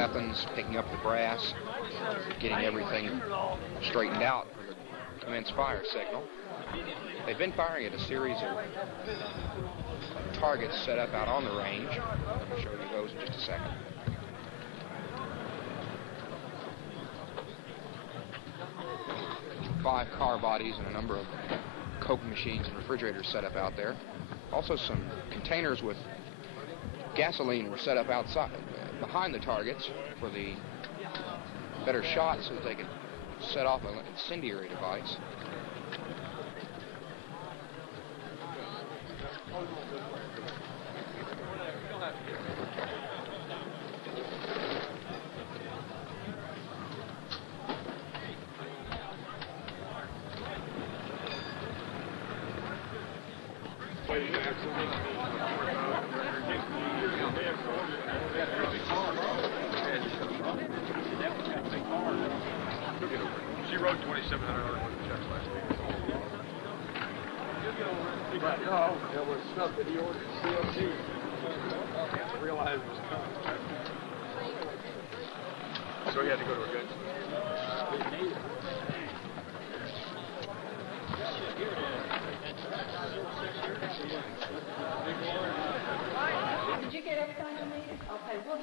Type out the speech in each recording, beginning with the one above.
weapons, picking up the brass, getting everything straightened out for the commence fire signal. They've been firing at a series of targets set up out on the range. I'll show you those in just a second. Five car bodies and a number of Coke machines and refrigerators set up out there. Also some containers with gasoline were set up outside, behind the targets for the better shot so that they could set off an incendiary device. She wrote $2,700 checks last week. No, there was stuff that he ordered CLC. Realized it was coming. So he had to go to a gun. Did you get everything you needed? Okay, we'll do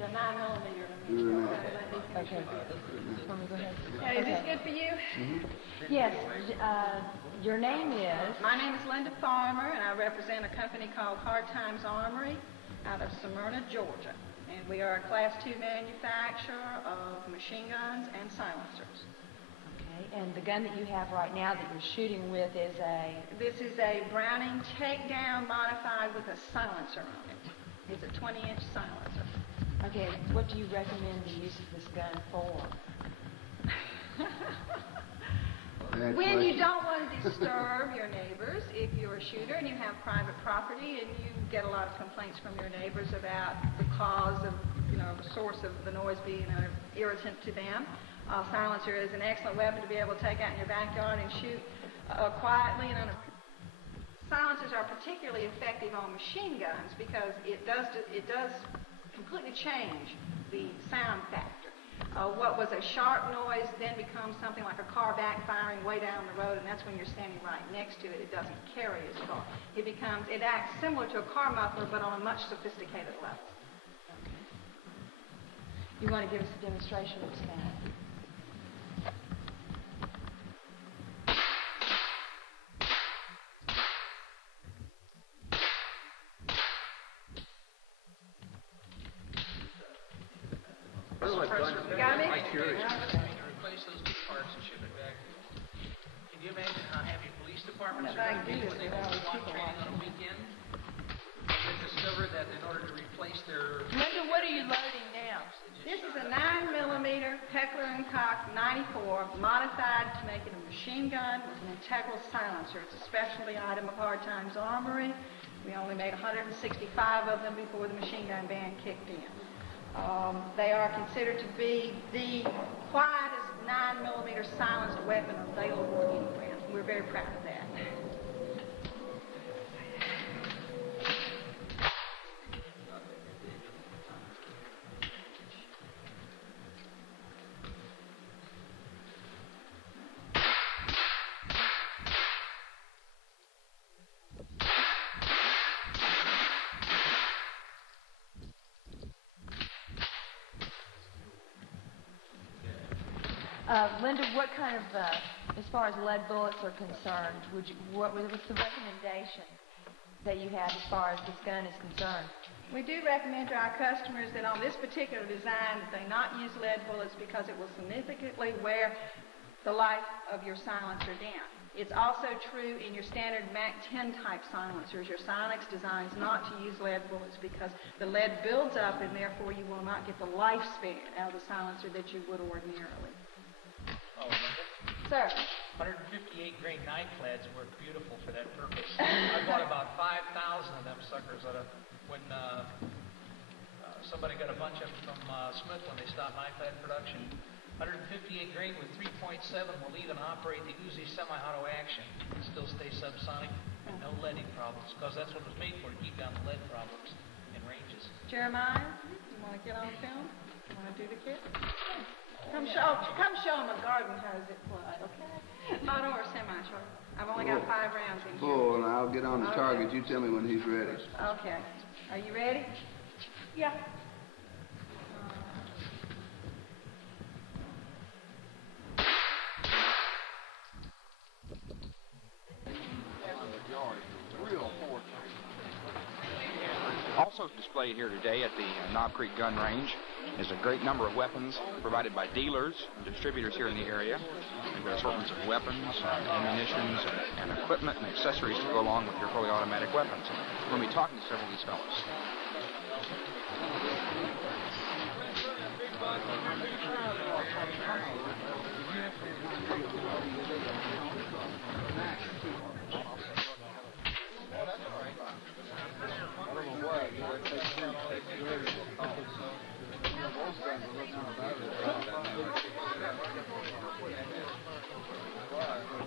the 9mm. Okay. Go ahead. Okay, is this good for you? Yes. Your name is? My name is Linda Farmer, and I represent a company called Hard Times Armory out of Smyrna, Georgia. And we are a Class II manufacturer of machine guns and silencers. Okay, and the gun that you have right now that you're shooting with is a? This is a Browning Takedown modified with a silencer on it. It's a 20-inch silencer. Okay, what do you recommend the use of this gun for? When you don't want to disturb your neighbors, if you're a shooter and you have private property and you get a lot of complaints from your neighbors about the cause of, the source of the noise being an irritant to them, a silencer is an excellent weapon to be able to take out in your backyard and shoot quietly and silencers are particularly effective on machine guns because it does completely change the sound factor. What was a sharp noise then becomes something like a car backfiring way down the road, and that's when you're standing right next to it. It doesn't carry as far. It acts similar to a car muffler, but on a much sophisticated level. You want to give us a demonstration of this gun? You got me? Replace those two parts and ship it back. Can you imagine how happy police departments are going to be when they hold SWAT training on a weekend? They discover that in order to replace their... Linda, what are you loading now? This is a 9mm Heckler & Koch 94 modified to make it a machine gun with an integral silencer. It's a specialty item of Hard Times Armory. We only made 165 of them before the machine gun ban kicked in. They are considered to be the quietest 9mm silenced weapon available anywhere. We're very proud of that. Linda, what kind of, as far as lead bullets are concerned, what's the recommendation that you have as far as this gun is concerned? We do recommend to our customers that on this particular design that they not use lead bullets because it will significantly wear the life of your silencer down. It's also true in your standard MAC-10 type silencers. Your Silex designs not to use lead bullets because the lead builds up and therefore you will not get the lifespan out of the silencer that you would ordinarily. Oh, Linda? Sir? 158 grain knife leads work beautiful for that purpose. I bought about 5,000 of them suckers when somebody got a bunch of them from Smith when they stopped knife lead production. 158 grain with 3.7 will even operate the Uzi semi-auto action and still stay subsonic and no leading problems because that's what it was made for, to keep down the lead problems in ranges. Jeremiah, you want to get on film? Want to do the kick? Come show them a garden hose it was, okay? Moto or semi-truck? I've only got 5 rounds in here. Pull, and I'll get on the target. You tell me when he's ready. Okay. Are you ready? Yeah. Also displayed here today at the Knob Creek Gun Range is a great number of weapons provided by dealers and distributors here in the area. We've got assortments of weapons, ammunitions, and equipment and accessories to go along with your fully automatic weapons. We're going to be talking to several of these fellows.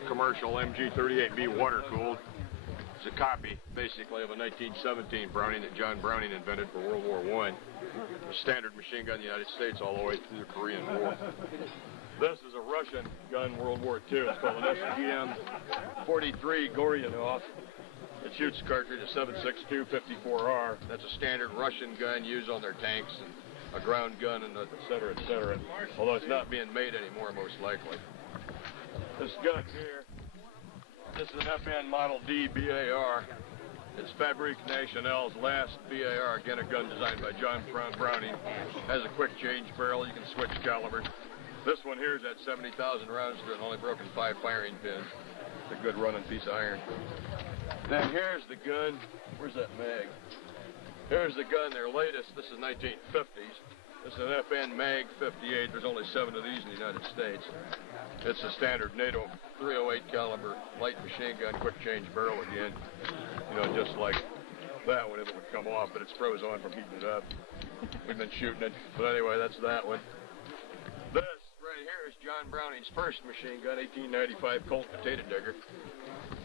Commercial MG38B water-cooled. It's a copy, basically, of a 1917 Browning that John Browning invented for World War I. A standard machine gun in the United States all the way through the Korean War. This is a Russian gun, World War II. It's called an SGM-43 Goryanov. It shoots cartridge at 7.62 54R. That's a standard Russian gun used on their tanks and a ground gun and et cetera, et cetera. Although it's not being made anymore, most likely. This gun here, this is an FN Model D BAR. It's Fabrique Nationale's last BAR, again a gun designed by John Browning. Has a quick change barrel, you can switch calibers. This one here is at 70,000 rounds to it, only broken 5 firing pins. It's a good running piece of iron. Then here's the gun. Where's that mag? Here's the gun, their latest. This is 1950s. This is an FN Mag 58. There's only 7 of these in the United States. It's a standard NATO 308 caliber light machine gun, quick change barrel again. You know, just like that one if it would come off, but it's froze on from heating it up. We've been shooting it. But anyway, that's that one. This right here is John Browning's first machine gun, 1895 Colt potato digger.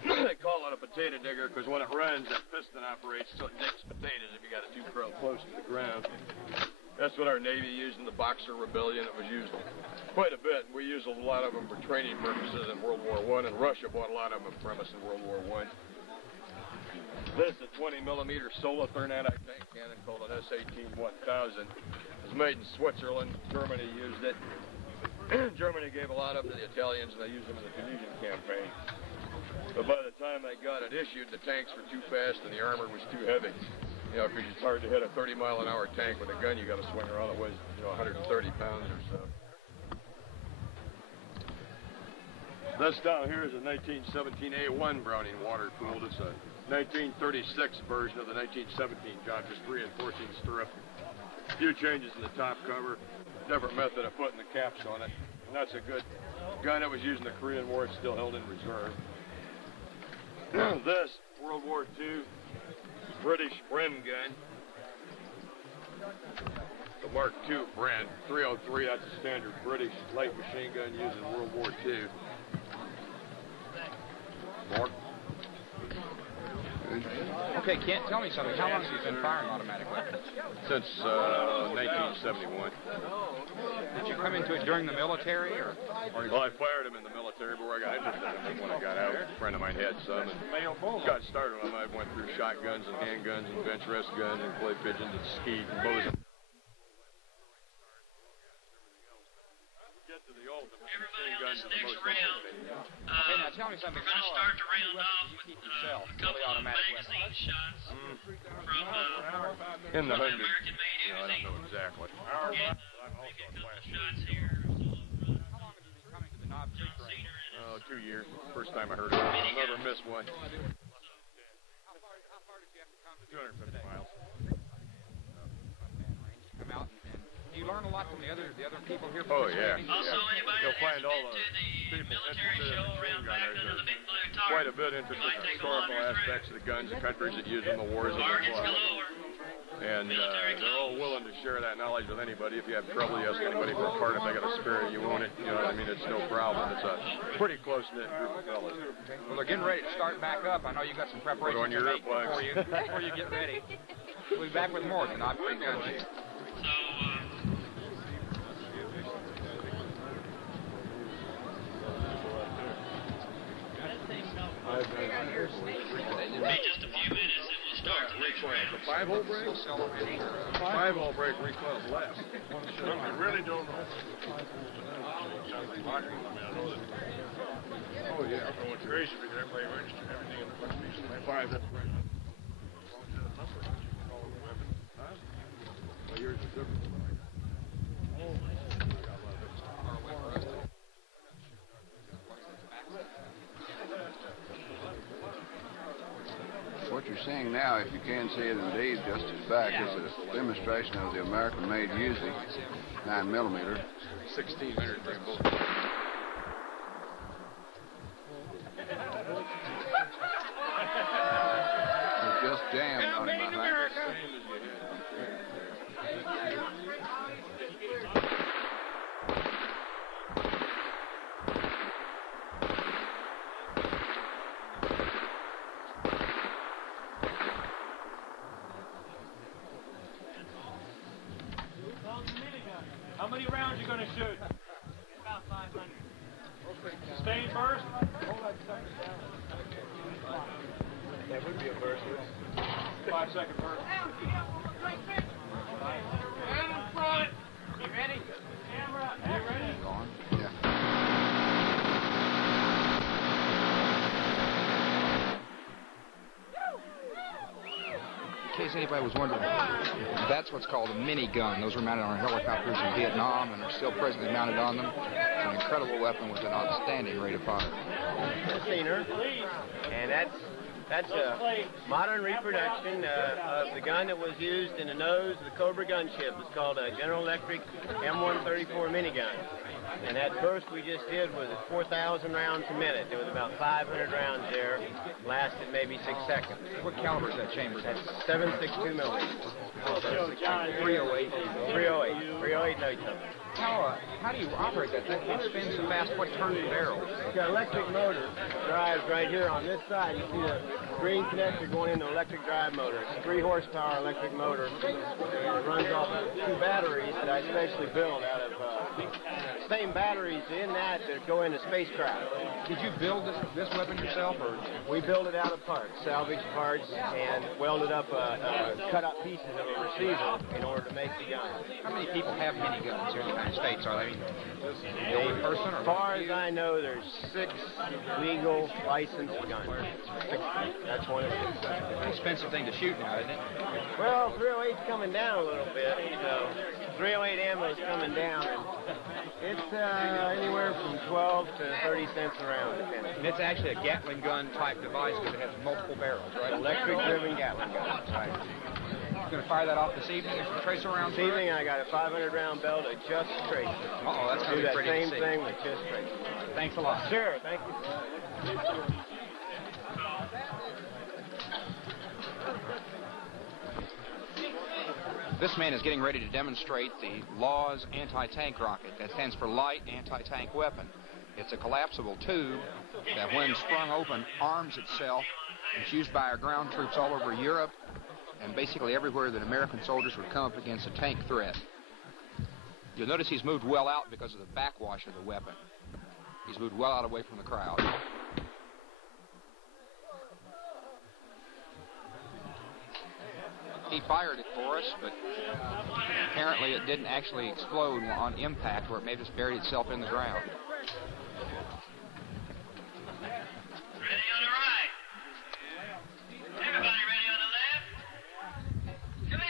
They call it a potato digger because when it runs, that piston operates so it digs potatoes if you got it too close to the ground. That's what our Navy used in the Boxer Rebellion. It was used quite a bit. We used a lot of them for training purposes in World War I, and Russia bought a lot of them from us in World War I. This is a 20-millimeter Solothurn anti-tank cannon called an S-18-1000. It was made in Switzerland. Germany used it. Germany gave a lot of them to the Italians, and they used them in the Tunisian campaign. But by the time they got it issued, the tanks were too fast and the armor was too heavy. You know, because it's hard to hit a 30-mile-an-hour tank with a gun. You got to swing around. It weighs, 130 pounds or so. This down here is a 1917 A1 Browning water-cooled. It's a 1936 version of the 1917 job, just reinforcing stirrup. A few changes in the top cover. Different method of putting the caps on it. And that's a good gun that was used in the Korean War. It's still held in reserve. This, World War II, British Bren gun. The Mark II Bren 303, that's a standard British light machine gun used in World War II. Mark? Okay, Kent, tell me something. How long have you been firing automatic weapons? Since 1971. Did you come into it during the military, or Well, I fired him in the military before I got interested in it. When I got out, a friend of mine had some, and got started on them. I went through shotguns and handguns and bench rest guns and clay pigeons and skeet and bows. Get to the ultimate. Everybody on this Guns are the next most round, okay, now tell me something. we're going to start the round off with keep yourself a couple fully of automatic magazine shots in the from the hundreds. American-made I don't Uzi. know exactly. And maybe a couple of shots here. How long have you been coming to the Knob Creek John range? Cena and 2 years. First time I heard of it. I'll never miss one. How far did you have to come to 250 miles. come out and do you learn a lot from the other people here? Oh, yeah. also, anybody You'll that find hasn't all been the to the people military interested in show machine around back gunners under are the big blue target, quite a bit you interested might in take a historical wander through. aspects of the guns, the countries that use them, the wars that Targets they fought. galore. And they're all willing to share that knowledge with anybody. If you have trouble, you ask anybody for a part. If they got a spare, you want it. You know what I mean? It's no problem. It's a pretty close-knit group of fellas. Well, they're getting ready to start back up. I know you got some preparations Put on your to make earplugs. before you get ready. We'll be back with more of the Knob Creek Gun Range. So, Which one? The 5-hole break? 5-hole break recoils less. I really don't know. Oh, yeah. I'm going crazy because everybody registered everything in the first piece of my 5. That's right. Well, yours is different. What you're seeing now, if you can see it indeed, just as back, is a demonstration of the American-made Uzi 9mm. 1600 grain bullet. It just jammed on my back. How many rounds you going to shoot? About 500. Sustain first? That would be a burst. 5-second burst. Stand in front. You ready? Camera. You ready? Gone? Yeah. In case anybody was wondering, that's what's called a minigun. Those were mounted on helicopters in Vietnam and are still presently mounted on them. It's an incredible weapon with an outstanding rate of fire. Seen her, and that's a modern reproduction of the gun that was used in the nose of the Cobra gunship. It's called a General Electric M134 minigun. And that burst we just did was at 4,000 rounds a minute. There was about 500 rounds there, lasted maybe 6 seconds. What caliber is that chamber? That's 7.62 millimeters. 308. 308 no choke. How do you operate that? That spins so fast. What turns the barrel? It's got an electric motor. Drives right here on this side. You see the green connector going into the electric drive motor. It's a 3-horsepower electric motor. It runs off of 2 batteries that I specially built out of same batteries in that go into spacecraft. Did you build this weapon yourself, or? We built it out of parts, salvage parts, and welded up cut up pieces of a receiver in order to make the gun. How many people have miniguns here in the United States? Are they the only person? As far as I know, there's 6 legal licensed guns. 6. That's one of 6. An expensive thing to shoot now, isn't it? Well, 308's coming down a little bit, so 308 ammo's coming down. And it's anywhere from 12 to 30 cents a round, depending. And it's actually a Gatling gun type device because it has multiple barrels, right? Electric-driven Gatling gun. Right. You're going to fire that off this evening? There's some tracer rounds. This evening, I got a 500-round belt of just tracer. Uh-oh, that's going to Do be that pretty same to see. thing with just tracer. Thanks a lot. Sure, thank you. This man is getting ready to demonstrate the LAWS anti-tank rocket. That stands for Light Anti-Tank Weapon. It's a collapsible tube that, when sprung open, arms itself. It's used by our ground troops all over Europe and basically everywhere that American soldiers would come up against a tank threat. You'll notice he's moved well out because of the backwash of the weapon. He's moved well out away from the crowd. He fired it for us, but apparently it didn't actually explode on impact, where it may have just buried itself in the ground. Ready on the right. Everybody ready on the left? Come in.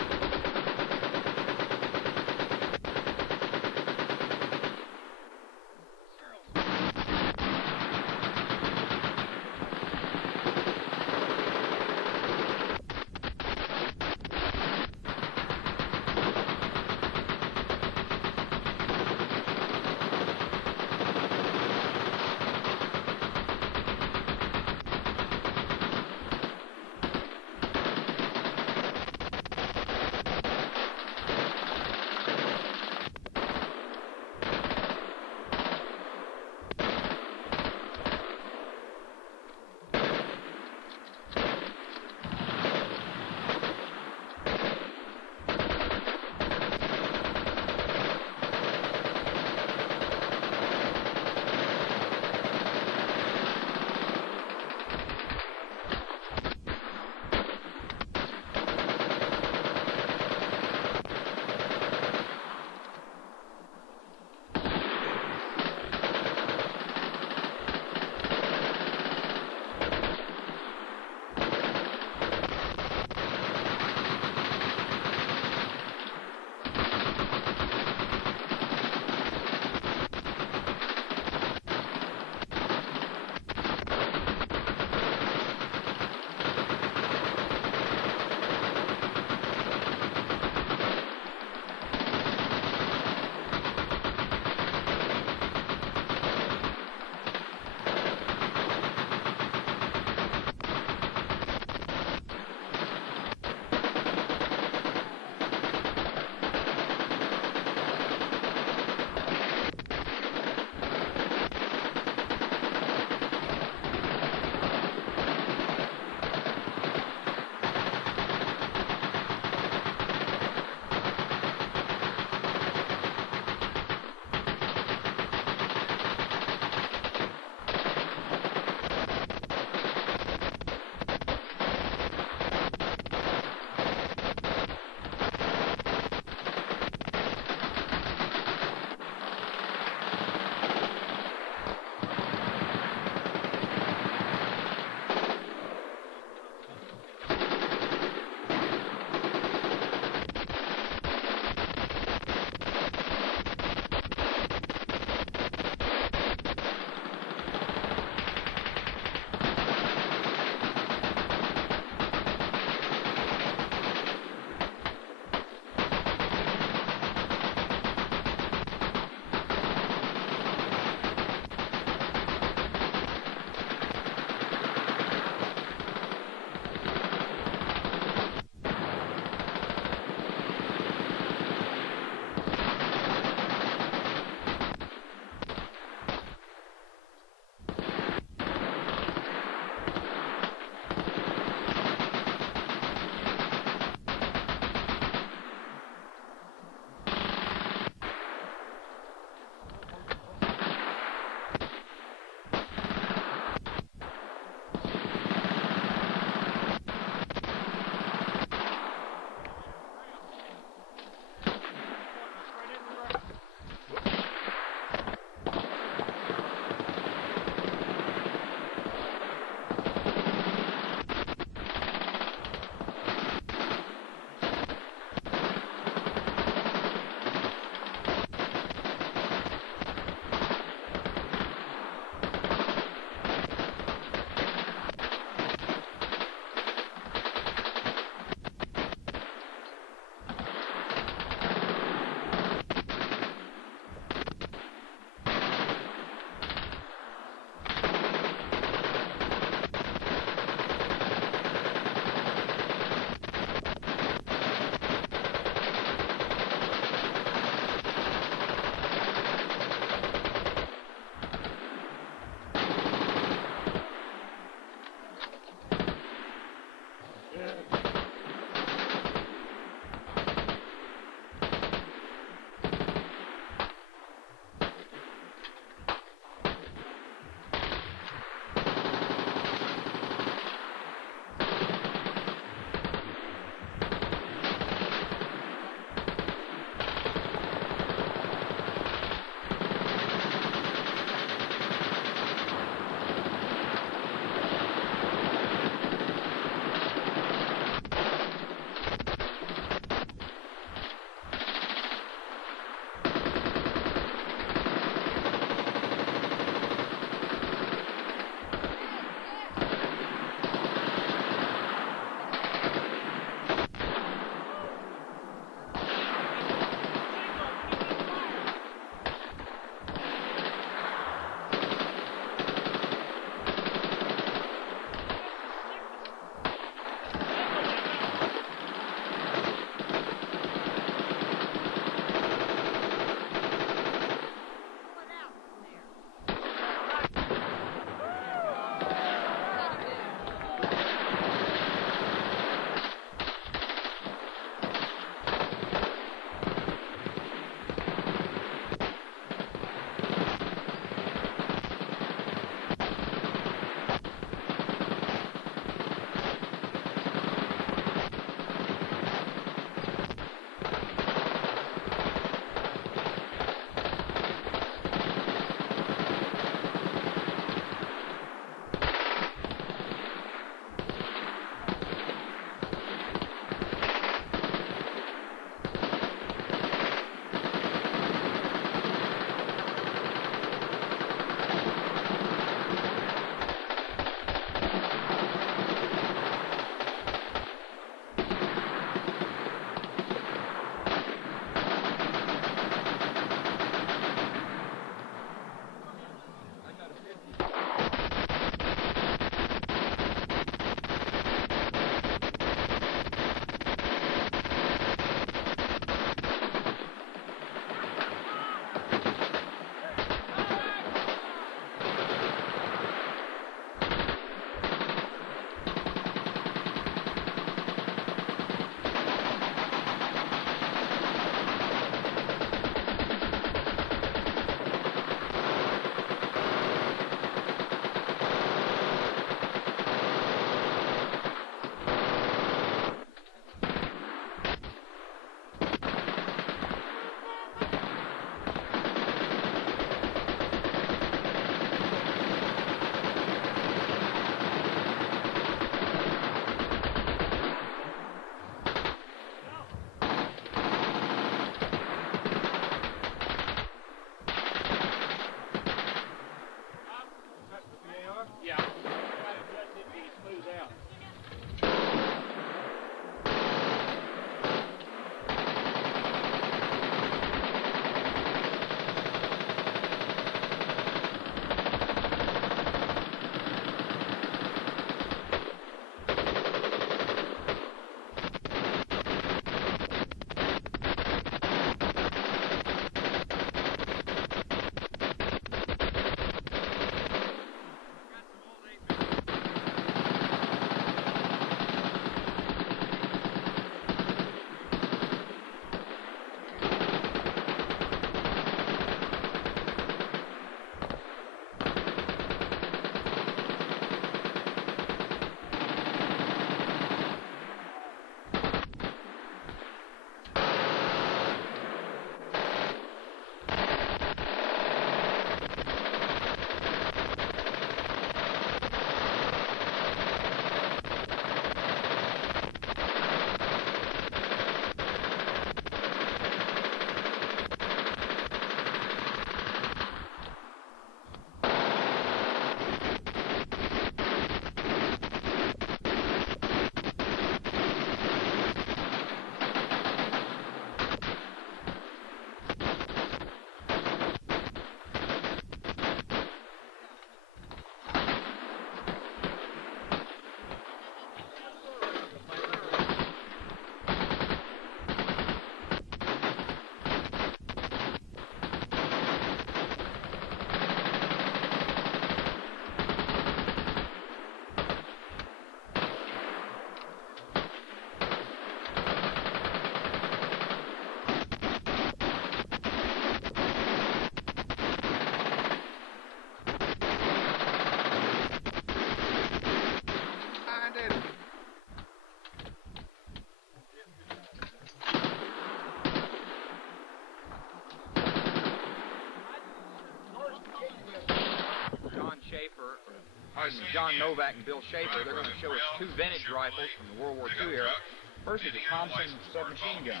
John Novak and Bill Schaefer. They're going to show us two vintage rifles from the World War II era. First is a Thompson submachine gun.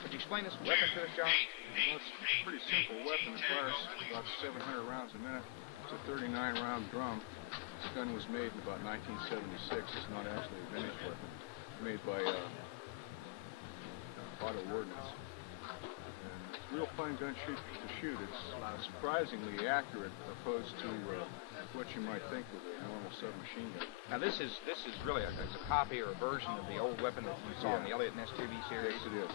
Could you explain this weapon to us, John? Well, it's a pretty simple weapon. It fires about 700 rounds a minute. It's a 39-round drum. This gun was made in about 1976. It's not actually a vintage weapon. Made by Auto Ordnance. And it's a real fun gun to shoot. It's surprisingly accurate opposed to what you might think with a normal submachine gun. Now this is really a copy or a version of the old weapon that you saw in the Elliott Ness 2B series. Yes, it is.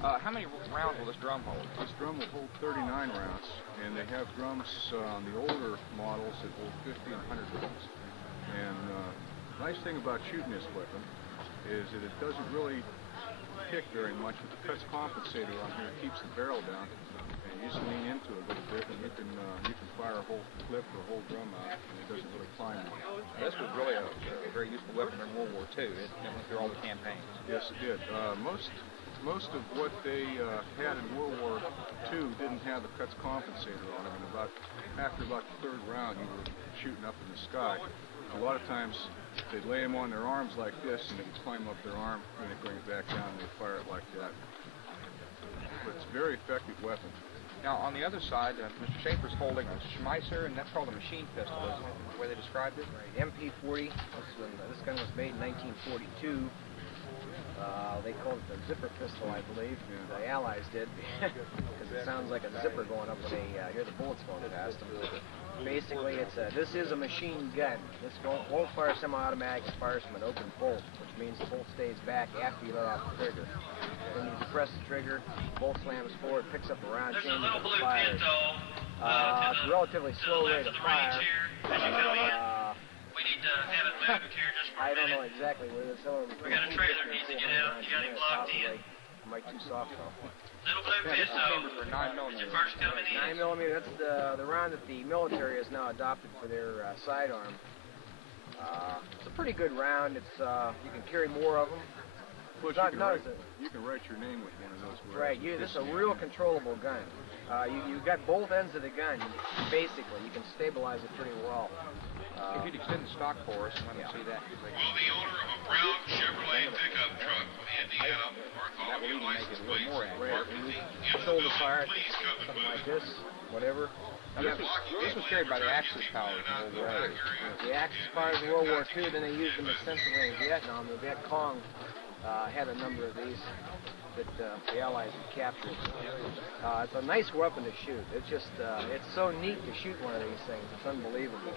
How many rounds will this drum hold? This drum will hold 39 rounds, and they have drums on the older models that hold 50 and 100 rounds. And the nice thing about shooting this weapon is that it doesn't really kick very much. With the cuts compensator on here, it keeps the barrel down, and you just lean into it a little bit, and you can fire a whole clip or a whole drum out, and it doesn't really climb. This was really a very useful weapon in World War II. It went through all the campaigns. Yes, it did. Most of what they had in World War II didn't have the cuts compensator on them, and after about the third round, you were shooting up in the sky. A lot of times, they'd lay them on their arms like this, and it would climb up their arm, and they'd bring it back down, and they'd fire it like that. But it's a very effective weapon. Now, on the other side, Mr. Schaefer's holding a Schmeisser, and that's called a machine pistol, isn't it? The way they described it? Right. MP40. This gun was made in 1942. They called it the zipper pistol, I believe. Yeah. The Allies did, because it sounds like a zipper going up when they hear the bullets going past them. Basically, this is a machine gun. This won't fire semi-automatic. It fires from an open bolt, which means the bolt stays back after you let off the trigger. Then you depress the trigger, bolt slams forward, picks up a round chamber, and fires. It's a relatively slow rate of fire. We need to have it moved here just for a I don't minute. know exactly where this is. We got a trailer needs to get out. You got him locked in. Am I too soft though? Little blue pistol. For 9mm. It's your first coming in. 9mm, that's the round that the military has now adopted for their sidearm. It's a pretty good round. It's you can carry more of them. Plus, you can write your name with one of those. Right, this is a real controllable gun. You've got both ends of the gun, basically. You can stabilize it pretty well. If you'd extend the stock for us and let me see that. Will the owner of a brown Chevrolet pickup truck from Indiana, Bartholomew license plate, parked at the end of the Shoulder fire, please come to something like foot. this, whatever. Now, this was carried by the Axis powers in World War II. The Axis powers in World War II, then they used them extensively in Vietnam. The Viet Cong had a number of these that the Allies had captured. It's a nice weapon to shoot. It's just, it's so neat to shoot one of these things. It's unbelievable.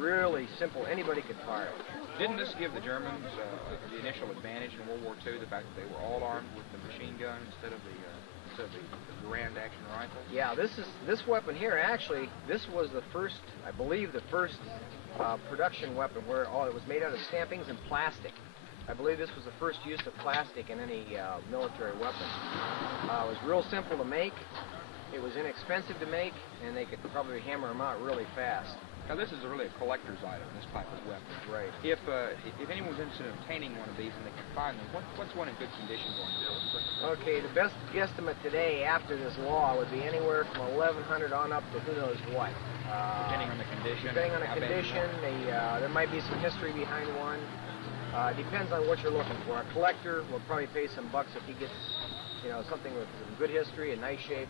Really simple. Anybody could fire it. Didn't this give the Germans the initial advantage in World War II, the fact that they were all armed with the machine gun instead of the Garand action rifle? Yeah, this weapon here, actually, this was the first, I believe, the first production weapon where it was made out of stampings and plastic. I believe this was the first use of plastic in any military weapon. It was real simple to make. It was inexpensive to make, and they could probably hammer them out really fast. Now, this is really a collector's item, this type of weapon. Right. If anyone's interested in obtaining one of these and they can find them, what's one in good condition going for? Okay, the best guesstimate today after this law would be anywhere from $1,100 on up to who knows what. Depending on the condition. Depending on the condition, there might be some history behind one. Depends on what you're looking for. A collector will probably pay some bucks if he gets, something with some good history, a nice shape.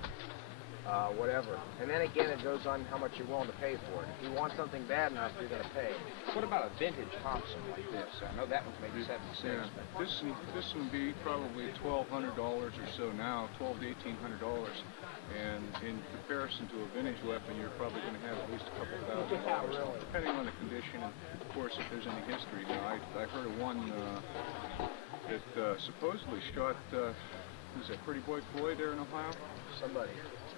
Whatever. And then again, it goes on how much you're willing to pay for it. If you want something bad enough, you're going to pay. What about a vintage Thompson like this? I know that one's maybe 76. Yeah. But this would be probably $1,200 or so now, $1,200 to $1,800. And in comparison to a vintage weapon, you're probably going to have at least a couple $1,000, depending on the condition and, of course, if there's any history. Now, I heard of one that supposedly shot, who's that, Pretty Boy Floyd there in Ohio? Somebody.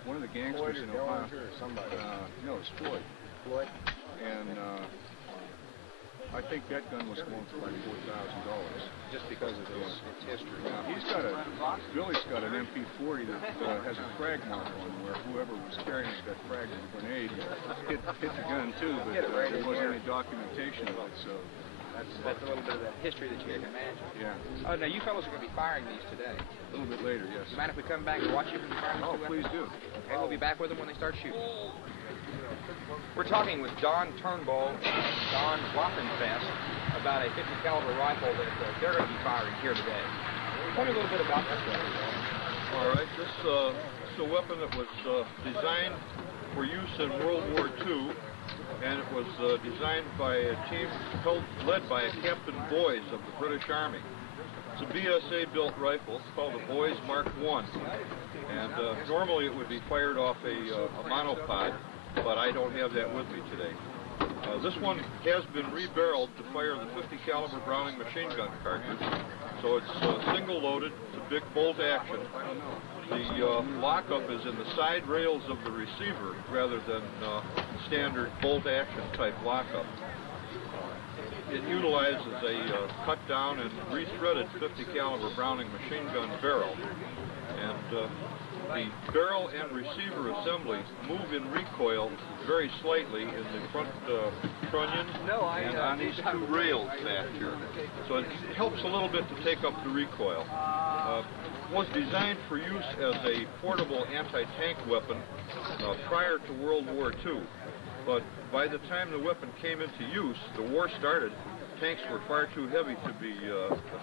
One of the gangsters in Ohio. Somebody. No, it's Floyd. Floyd? And I think that gun was going for like $4,000. Just because of its history. Now, Billy's got an MP40 that has a frag mark on where whoever was carrying it, that frag of the grenade hit the gun too, but there wasn't any documentation of it, so... That's a little bit of the history that you can imagine. Yeah. Now, you fellows are going to be firing these today. A little bit later, yes. Do you mind if we come back and watch you from the firing? Oh, please do. Okay, we'll be back with them when they start shooting. We're talking with Don Turnbull and Don Waffenfest about a 50 caliber rifle that they're going to be firing here today. Tell me a little bit about this weapon. All right, this is a weapon that was designed for use in World War II, and it was designed by a team led by Captain Boys of the British Army. It's a BSA-built rifle. It's called a Boys Mark I, and normally it would be fired off a monopod, but I don't have that with me today. This one has been rebarreled to fire the 50 caliber Browning machine gun cartridge, so it's single loaded. It's a big bolt action. The lockup is in the side rails of the receiver rather than standard bolt action type lockup. It utilizes a cut down and rethreaded 50 caliber Browning machine gun barrel, and the barrel and receiver assembly move in recoil very slightly in the front trunnion and on these two rails back here. So it helps a little bit to take up the recoil. Was designed for use as a portable anti-tank weapon prior to World War II. But by the time the weapon came into use, the war started, tanks were far too heavy to be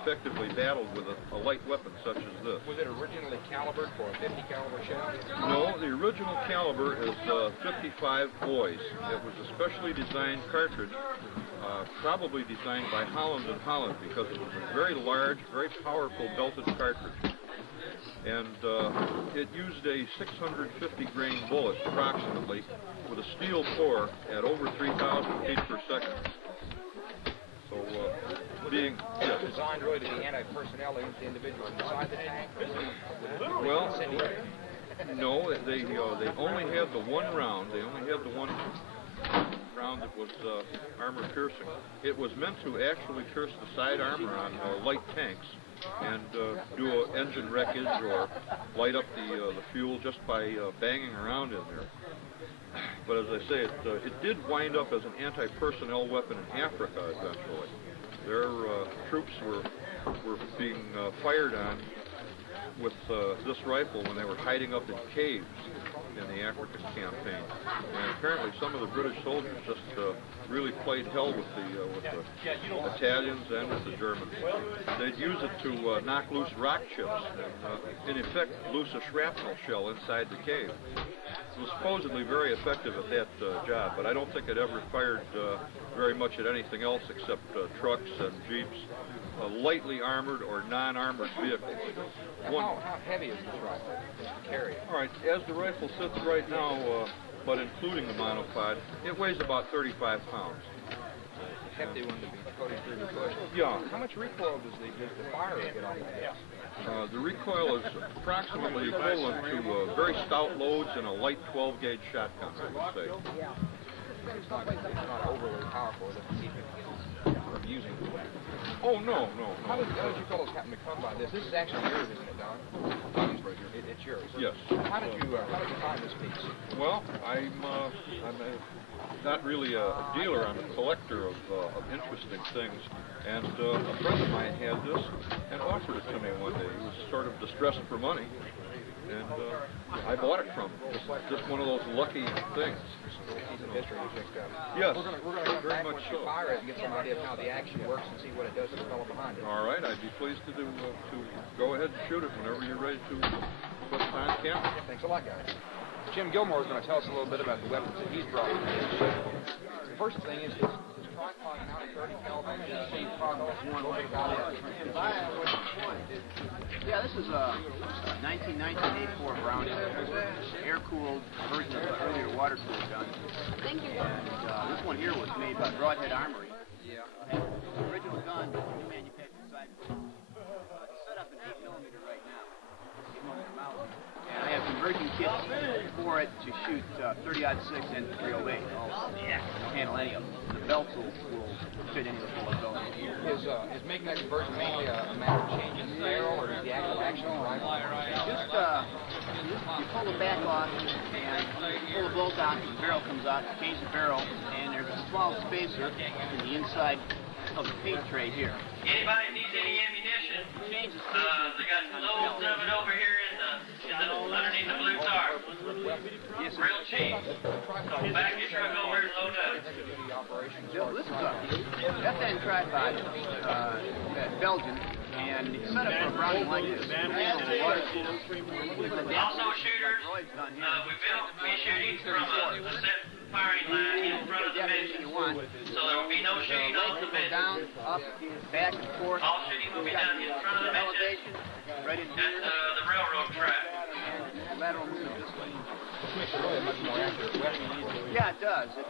effectively battled with a light weapon such as this. Was it originally calibered for a 50 caliber shell? No, the original caliber is 55 Boys. It was a specially designed cartridge, probably designed by Holland & Holland, because it was a very large, very powerful belted cartridge. And it used a 650 grain bullet approximately with a steel core at over 3,000 feet per second. So being designed really to be anti-personnel individuals inside the tank? Well, no, they only had the one round. They only had the one round that was armor piercing. It was meant to actually pierce the side armor on light tanks and do engine wreckage or light up the fuel just by banging around in there. But as I say, it did wind up as an anti-personnel weapon in Africa eventually. Their troops were being fired on with this rifle when they were hiding up in caves in the African campaign. And apparently some of the British soldiers just really played hell with the Italians and with the Germans. They'd use it to knock loose rock chips and, in effect, loose a shrapnel shell inside the cave. It was supposedly very effective at that job, but I don't think it ever fired very much at anything else except trucks and jeeps, lightly armored or non-armored vehicles. How heavy is this rifle to carry? All right, as the rifle sits right now, but including the monopod, it weighs about 35 pounds. Hefty one to be coding through the bush. Yeah. How much recoil does the firer get on that? The recoil is approximately equivalent to very stout loads in a light 12-gauge shotgun, I would say. It's not overly powerful, is it, to keep it from using the weapon? Oh, no. How did you fellows happen to come by this? This is actually yours, isn't it, Don? It's yours. Yes. How did you find this piece? Well, I'm not really a dealer. I'm a collector of interesting things. And a friend of mine had this and offered it to me one day. He was sort of distressed for money, and I bought it from him. Just one of those lucky things. Piece of history you picked up. Yes, We're going to very much so. fire it and get some idea of how the action works and see what it does to the fellow behind it. All right, I'd be pleased to go ahead and shoot it whenever you're ready to put it on camera. Thanks a lot, guys. Jim Gilmore is going to tell us a little bit about the weapons that he's brought. The first thing is his tripod mounted 30 caliber DC Prado. Yeah, this is a 1984 Browning, air-cooled version of the earlier water-cooled gun. Thank you. And this one here was made by Broadhead Armory. Yeah. The original gun, new manufactured side. It's set up in 8mm right now. And I have conversion kits for it to shoot 30-06 and 308. It'll handle any of them. The belts will fit any of the bullet belts. Is making that conversion mainly a matter of changing the barrel, or is the actual action of the rifle? Just you pull the back off and pull the bolt out, and the barrel comes out. You change the barrel, and there's a small spacer in the inside of the paint tray here. Anybody needs any ammunition? They got loads of it over here in the underneath the blue tar. Yes, real cheap. Back Belgian, and it's set up for a Browning like this. Water cooled. Also, shooters, we will be shooting from a set firing line in front of the benches, so there will be no shooting off the benches. Down, up, back and forth. All shooting will be done in front of the benches Right in at the railroad track. lateral movement this way. Yeah, it does. It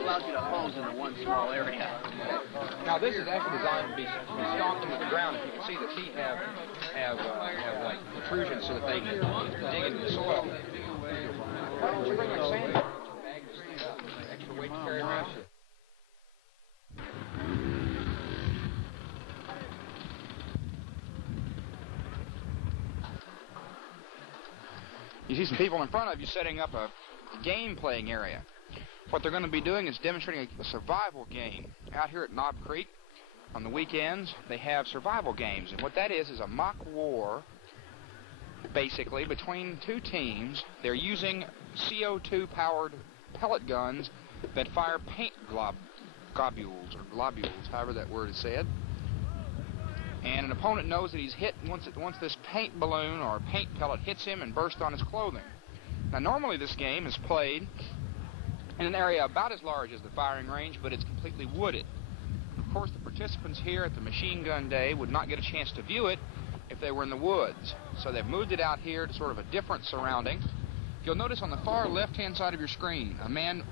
allows you to hose into one small area. Now this is actually designed to be stomped into the ground. You can see the feet have like protrusions so that they can dig into the soil. Why don't you bring like sand? Extra weight to carry around. You see some people in front of you setting up a game playing area. What they're going to be doing is demonstrating a survival game. Out here at Knob Creek, on the weekends, they have survival games. And what that is a mock war, basically, between two teams. They're using CO2-powered pellet guns that fire paint globules, however that word is said. And an opponent knows that he's hit once this paint balloon or paint pellet hits him and bursts on his clothing. Now, normally this game is played in an area about as large as the firing range, but it's completely wooded. Of course, the participants here at the Machine Gun Day would not get a chance to view it if they were in the woods. So they've moved it out here to sort of a different surrounding. You'll notice on the far left-hand side of your screen, a man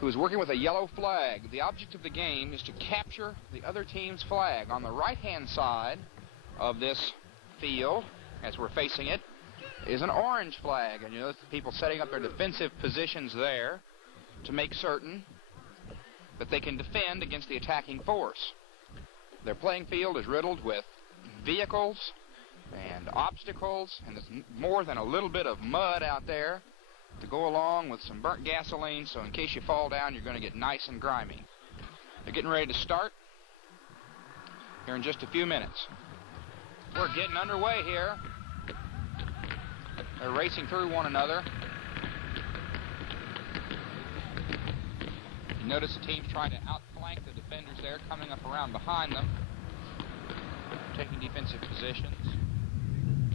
who is working with a yellow flag. The object of the game is to capture the other team's flag. On the right-hand side of this field, as we're facing it, is an orange flag. And you notice the people setting up their defensive positions there to make certain that they can defend against the attacking force. Their playing field is riddled with vehicles and obstacles, and there's more than a little bit of mud out there to go along with some burnt gasoline, so in case you fall down, you're going to get nice and grimy. They're getting ready to start here in just a few minutes. We're getting underway here. They're racing through one another. You notice the team's trying to outflank the defenders there, coming up around behind them, taking defensive positions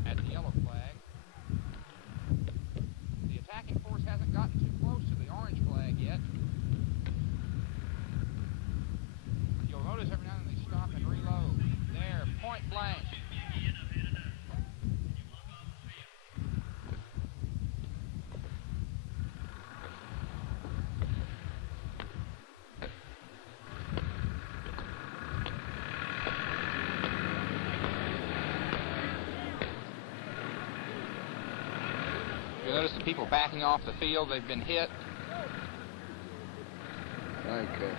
at the yellow flag. The attacking force hasn't gotten too close to the orange flag yet. You'll notice every now and then they stop and reload. There, point blank. You notice the people backing off the field. They've been hit. Okay.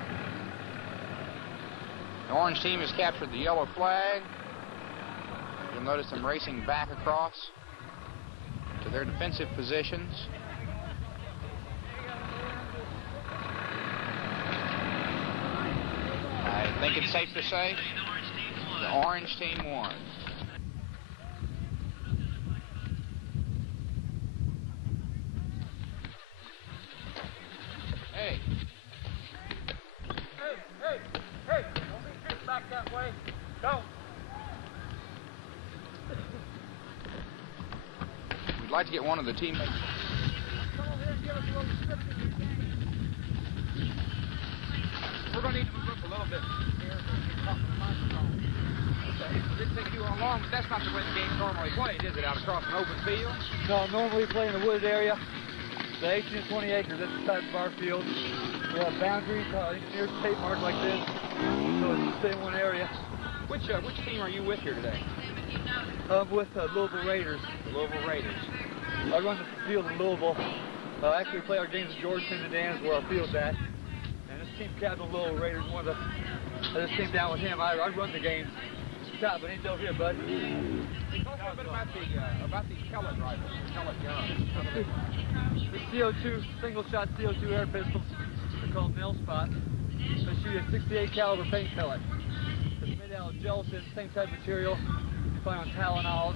The orange team has captured the yellow flag. You'll notice them racing back across to their defensive positions. I think it's safe to say the orange team won. Hey, don't be tripped back that way. Don't. we'd like to get one of the teammates. Come over here and give us a little description of your game. We're going to need to move up a little bit here so we can talk to the microphone. Didn't take you long, but that's not the way the game's normally played, is it? Out across an open field? No, normally we play in a wooded area. The 18 to 20 acres, that's the type of our field. We have boundaries, engineers tape marked like this, so it's stay in one area. Which team are you with here today? I'm with Louisville Raiders. The Louisville Raiders. I run the field in Louisville. Actually, we play our games at Georgetown and Dan's where our field's at. And this team captain of Louisville Raiders, I just came down with him. I run the games. Stop, but he's over here, bud. Talk a little bit about these pellet rifles, pellet guns. The CO2, single-shot CO2 air pistols. They're called nail spot. They shoot a 68 caliber paint pellet. It's made out of gelatin, same type of material you find on Tylenols,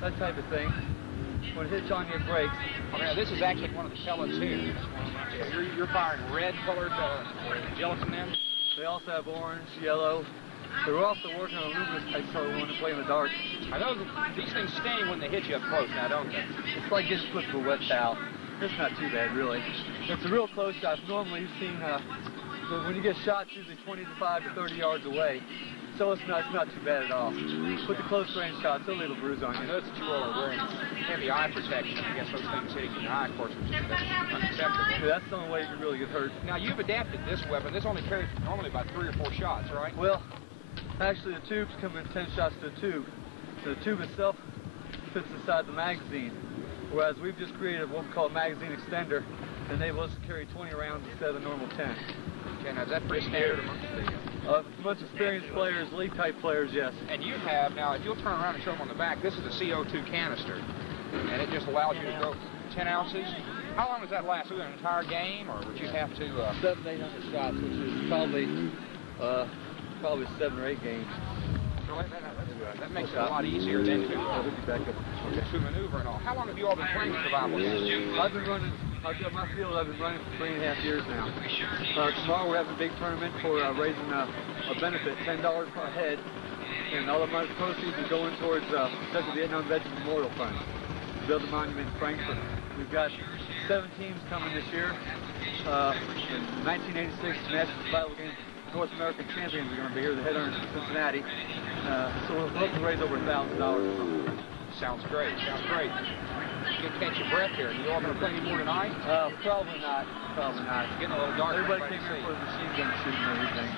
that type of thing. When it hits on you, it breaks. Okay, now this is actually one of the pellets here. You're firing red-colored gelatin in? They also have orange, yellow, So we're also working on luminous type, so we want to play in the dark. I know that these things sting when they hit you up close now, don't they? It's like getting flipped with a wet towel. It's not too bad, really. It's a real close shot. Normally, you've seen when you get shots, usually 25 to 30 yards away. So it's not too bad at all. With the close range shots, they'll leave a bruise on you. I notice that you all are wearing heavy eye protection against those things hitting your eye, of course, which is unacceptable. Yeah, that's the only way you can really get hurt. Now, you've adapted this weapon. This only carries normally about 3 or 4 shots, right? Well, actually, the tubes come in 10 shots to a tube. So the tube itself fits inside the magazine, whereas we've just created what we call a magazine extender that enables us to carry 20 rounds instead of the normal 10. Okay, now is that pretty standard amongst the... Much experienced players, league-type players, yes. And you have, now, if you'll turn around and show them on the back, this is a CO2 canister, and it just allows you to go 10 ounces. How long does that last? Through an entire game, or would you have to... 700 to 800 shots, which is probably 7 or 8 games. So that makes it a lot easier then to maneuver and all. How long have you all been playing survival games? I've been running... I've got my field I've been running for 3.5 years now. Tomorrow we're having a big tournament for raising a benefit, $10 per head, and all of my proceeds are going towards Central Vietnam Veterans Memorial Fund to build a monument in Frankfurt. We've got 7 teams coming this year. In 1986, the National Survival Games North American champions are going to be here, the headhunters from Cincinnati. So we'll hope to raise over $1,000. Sounds great, sounds great. You can catch your breath here. Are you all going to play any more tonight? Probably not. Probably not. It's getting a little dark. Everybody came here for the machine gun shooting and everything.